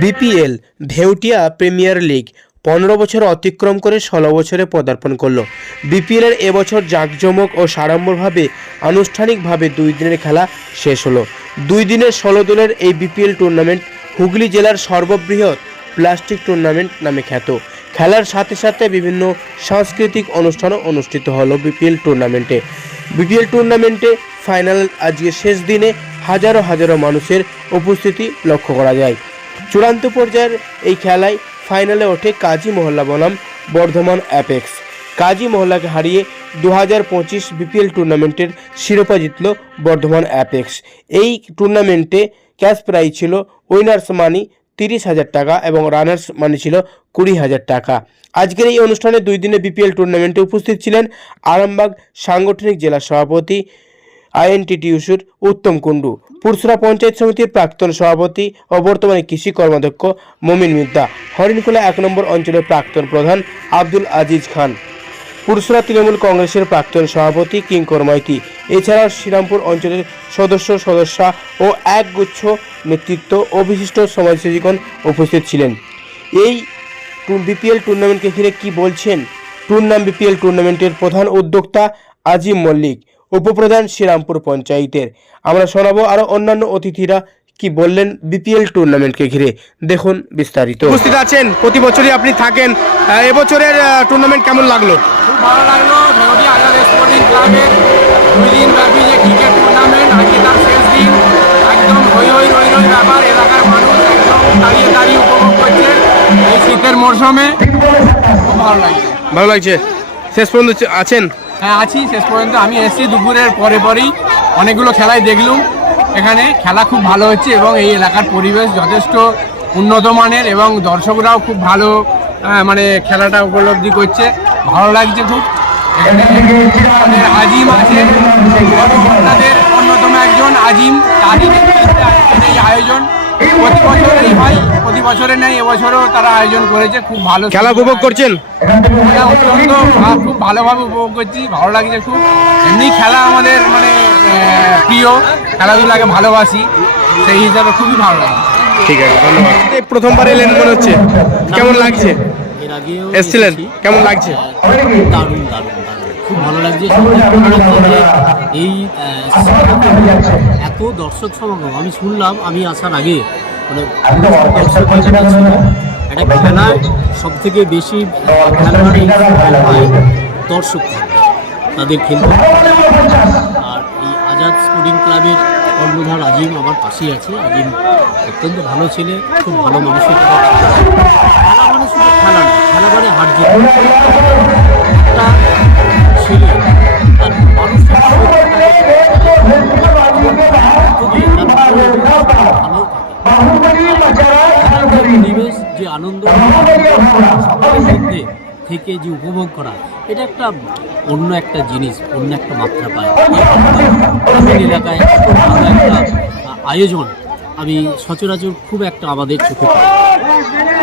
BPL Bheutia premier league পনেরো বছর অতিক্রম করে ষোলো বছরে পদার্পণ করল। বিপিএলের এবছর জাঁকজমক ও সাড়ম্বরভাবে আনুষ্ঠানিকভাবে দুই দিনের খেলা শেষ হলো। দুই দিনের ষোলো দলের এই বিপিএল টুর্নামেন্ট হুগলি জেলার সর্ববৃহৎ প্লাস্টিক টুর্নামেন্ট নামে খ্যাত। খেলার সাথে সাথে বিভিন্ন সাংস্কৃতিক অনুষ্ঠানও অনুষ্ঠিত হলো বিপিএল টুর্নামেন্টে। বিপিএল টুর্নামেন্টে ফাইনাল আজকে শেষ দিনে হাজারো হাজারো মানুষের উপস্থিতি লক্ষ্য করা যায়। চূড়ান্ত পর্যায়ের এই খেলায় ফাইনালে ওঠে কাজী মহল্লা বনাম বর্ধমান অ্যাপেক্স। কাজী মহল্লাকে হারিয়ে দু হাজার পঁচিশ বিপিএল টুর্নামেন্টের শিরোপা জিতল বর্ধমান অ্যাপেক্স। এই টুর্নামেন্টে ক্যাশ প্রাইজ ছিল উইনার্স মানি তিরিশ হাজার টাকা এবং রানার্স মানি ছিল কুড়ি হাজার টাকা। আজকের এই অনুষ্ঠানে দুই দিনে বিপিএল টুর্নামেন্টে উপস্থিত ছিলেন আরামবাগ সাংগঠনিক জেলা সভাপতি আইএনটিটিউসির উত্তম কুণ্ডু। পুরসুরা পঞ্চায়েত সমিতির প্রাক্তন সভাপতি ও বর্তমানে কৃষি কর্মাধ্যক্ষ মমিন মিদ্দা। হরিণখোলা এক নম্বর অঞ্চলের প্রাক্তন প্রধান আব্দুল আজিজ খান। পুরসুরা তৃণমূল কংগ্রেসের প্রাক্তন সভাপতি কিঙ্কর মাইতি এছাড়াও শ্রীরামপুর অঞ্চলের সদস্য, সদস্যা ও একগুচ্ছ নেতৃত্ব ও বিশিষ্ট সমাজসেবীগণ উপস্থিত ছিলেন। এই বিপিএল টুর্নামেন্টকে ঘিরে কি বলছেন? টুর্নাম বিপিএল টুর্নামেন্টের প্রধান উদ্যোক্তা আজিম মল্লিক। উপপ্রধান শ্রীরামপুর পঞ্চায়েতের। আমরা শোনাবো আরও অন্যান্য অতিথিরা কি বললেন বিপিএল টুর্নামেন্টকে ঘিরে। দেখুন বিস্তারিত। উপস্থিত আছেন প্রতি বছরই আপনি থাকেন। এবছরের টুর্নামেন্ট কেমন লাগল? খুব ভালো লাগল মেলোডি আজাদ স্পোর্টিং ক্লাবের দুই দিন ব্যাপী যে ক্রিকেট টুর্নামেন্ট আজকে তার শেষ দিন। একদম হই হই রই রই ব্যাপার এলাকার মানুষ একদম দাঁড়িয়ে দাঁড়িয়ে উপভোগ করছে এই শীতের মরশুমে। খুব ভালো লাগছে। ভালো লাগছে। শেষ পর্যন্ত আছেন? আছি শেষ পর্যন্ত। আমি এসেছি দুপুরের পরে পরেই। অনেকগুলো খেলাই দেখলুম। এখানে খেলা খুব ভালো হচ্ছে এবং এই এলাকার পরিবেশ যথেষ্ট উন্নত মানের এবং দর্শকরাও খুব ভালো মানে খেলাটা উপলব্ধি করছে। ভালো লাগছে খুব। এখানে বছরে নেই এবছরও তারা আয়োজন করেছে খুব ভালো খেলা উপভোগ করছেন? অত্যন্ত খুব ভালোভাবে উপভোগ করছি ভালো লাগছে খুব। এমনি খেলা আমাদের মানে প্রিয় খেলাধুলাকে ভালোবাসি সেই হিসাবে খুবই ভালো লাগে। ঠিক আছে ধন্যবাদ। এই প্রথমবার এলেন মনে হচ্ছে? কেমন লাগছে? এসছিলেন? কেমন লাগছে? দারুণ দারুণ দারুণ। খুব ভালো লাগছে এই এত দর্শক সমাগম আমি শুনলাম আমি আসার আগে মানে একটা খেলায় সব থেকে বেশি খেলোয়াড় দর্শক তাদের খেলতে আর এই আজাদ স্পোর্টিং ক্লাবের কর্ণধার আজিম আমার পাশেই আছে আজিম অত্যন্ত ভালো ছেলে খুব ভালো মানুষের খেলা মানে শুধু খেলা না খেলা মানে হার একটা ছেলে তার মানুষের পরিবেশ যে আনন্দ মধ্যে থেকে যে উপভোগ করা, এটা একটা অন্য একটা জিনিস, অন্য একটা মাত্রা পায়। এলাকায় একটা আয়োজন আমি সচরাচর খুব একটা আমাদের চোখে পাই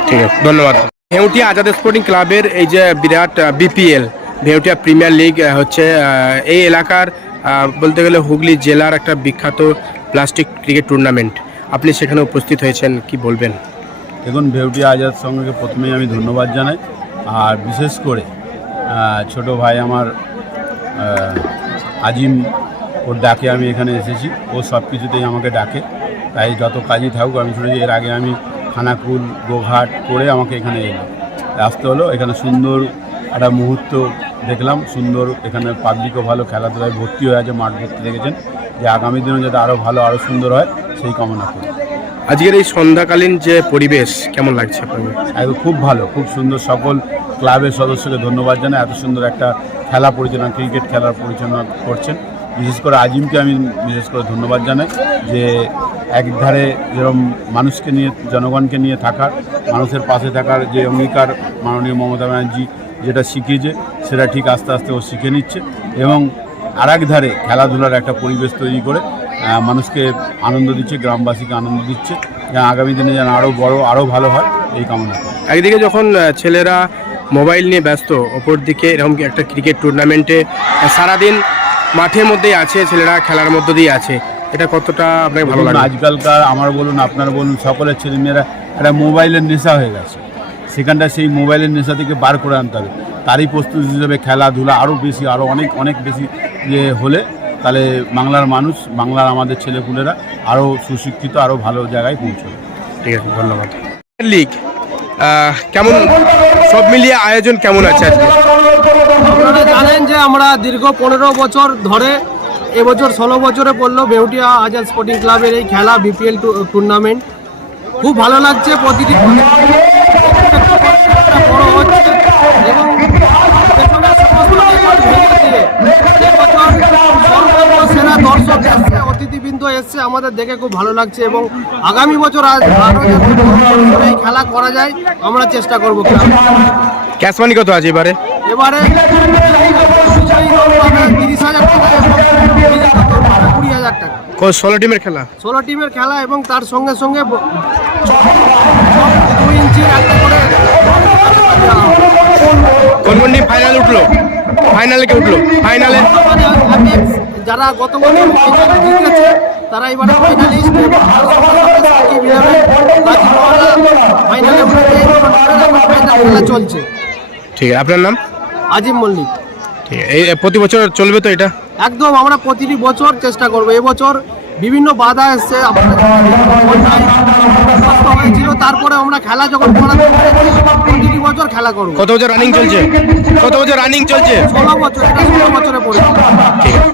ঠিক আছে, ধন্যবাদ। ভেউটিয়া আজাদ স্পোর্টিং ক্লাবের এই যে বিরাট বিপিএল ভেউটিয়া প্রিমিয়ার লিগ হচ্ছে এই এলাকার বলতে গেলে হুগলি জেলার একটা বিখ্যাত প্লাস্টিক ক্রিকেট টুর্নামেন্ট। আপনি সেখানে উপস্থিত হয়েছেন, কি বলবেন? দেখুন, ভেউটি আজাদ সঙ্গকে প্রথমেই আমি ধন্যবাদ জানাই। আর বিশেষ করে ছোট ভাই আমার আজিম, ওর ডাকে আমি এখানে এসেছি। ও সব কিছুতেই আমাকে ডাকে। তাই যত কাজই থাকুক, আমি শুনেছি এর আগে আমি খানাকুল, গোঘাট করে আমাকে এখানে এলাম আসতে হলো এখানে সুন্দর একটা মুহূর্ত দেখলাম। সুন্দর এখানে পাবলিকও ভালো, খেলাধুলায় ভর্তি হয়ে আছে, মাঠ ভর্তি দেখেছেন। যে আগামী দিনে যাতে আরও ভালো আরও সুন্দর হয়, সেই কামনা করি। আজকের এই সন্ধ্যাকালীন যে পরিবেশ, কেমন লাগছে আপনাদের? খুব ভালো, খুব সুন্দর। সকল ক্লাবের সদস্যকে ধন্যবাদ জানাই। এত সুন্দর একটা খেলা পরিচালনা, ক্রিকেট খেলার পরিচালনা করছেন। বিশেষ করে আজিমকে আমি বিশেষ করে ধন্যবাদ জানাই যে একধারে যেরকম মানুষকে নিয়ে, জনগণকে নিয়ে থাকার মানুষের পাশে থাকার যে অঙ্গীকার মাননীয় মমতা ব্যানার্জি যেটা শিখিয়েছে, সেটা ঠিক আস্তে আস্তে ও শিখে নিচ্ছে। এবং আর ধারে খেলাধুলার একটা পরিবেশ তৈরি করে মানুষকে আনন্দ দিচ্ছে গ্রামবাসীকে আনন্দ দিচ্ছে। যেন আগামী দিনে যেন আরও বড় আরও ভালো হয় এই কামনা একদিকে যখন ছেলেরা মোবাইল নিয়ে ব্যস্ত অপর দিকে এরকম কি একটা ক্রিকেট টুর্নামেন্টে সারাদিন মাঠের মধ্যেই আছে ছেলেরা খেলার মধ্য দিয়ে আছে এটা কতটা আপনাকে ভালো লাগে? আজকালকার আমার বলুন আপনার বলুন সকলের ছেলেমেয়েরা একটা মোবাইলের নেশা হয়ে গেছে। সেখানটা সেই মোবাইলের নেশা থেকে বার করে আনতে হবে। তারই প্রস্তুতি হিসেবে খেলাধুলা আরও বেশি আরও অনেক অনেক বেশি ইয়ে হলে তাহলে বাংলার মানুষ বাংলার আমাদের ছেলেপুলেরা আরও সুশিক্ষিত আরও ভালো জায়গায় পৌঁছবে। ঠিক আছে ধন্যবাদ। লিগ কেমন সব মিলিয়ে আয়োজন কেমন আছে আজকে? আপনারা জানেন যে আমরা দীর্ঘ পনেরো বছর ধরে এবছর ষোলো বছরে পড়ল বেউটিয়া আজাদ স্পোর্টিং ক্লাবের এই খেলা বিপিএল টুর্নামেন্ট। খুব ভালো লাগছে প্রতিটি এবং দর্শক এসছে অতিথিবৃন্দ এসছে আমাদের দেখে খুব ভালো লাগছে এবং আগামী বছর আরও এই খেলা করা যায় আমরা চেষ্টা করব ক্যাশ মানি কত আছে এবারে? এবারে তিরিশ হাজার টাকা কুড়ি হাজার টাকা। ষোলো টিমের খেলা? ষোলো টিমের খেলা এবং তার সঙ্গে সঙ্গে দুই ইঞ্চির একটা করে কোন কোন টিম ফাইনাল উঠল? ফাইনালে কে উঠল? ফাইনালে যারা গত বছর জিতেছে তারা এবারে ফাইনালিস্ট ফাইনালে ফাইনাল চলছে ঠিক আছে আপনার নাম আজিম মল্লিক ঠিক আছে এই প্রতি বছর চলবে তো এটা একদম আমরা প্রতিটি বছর চেষ্টা করব এবছর বিভিন্ন বাধা এসছে হয়েছিল তারপরে আমরা খেলা যখন প্রতিটি বছর খেলা করব কত বছর রানিং চলছে কত বছর রানিং চলছে ষোলো বছর এটা ষোলো বছরে পড়েছি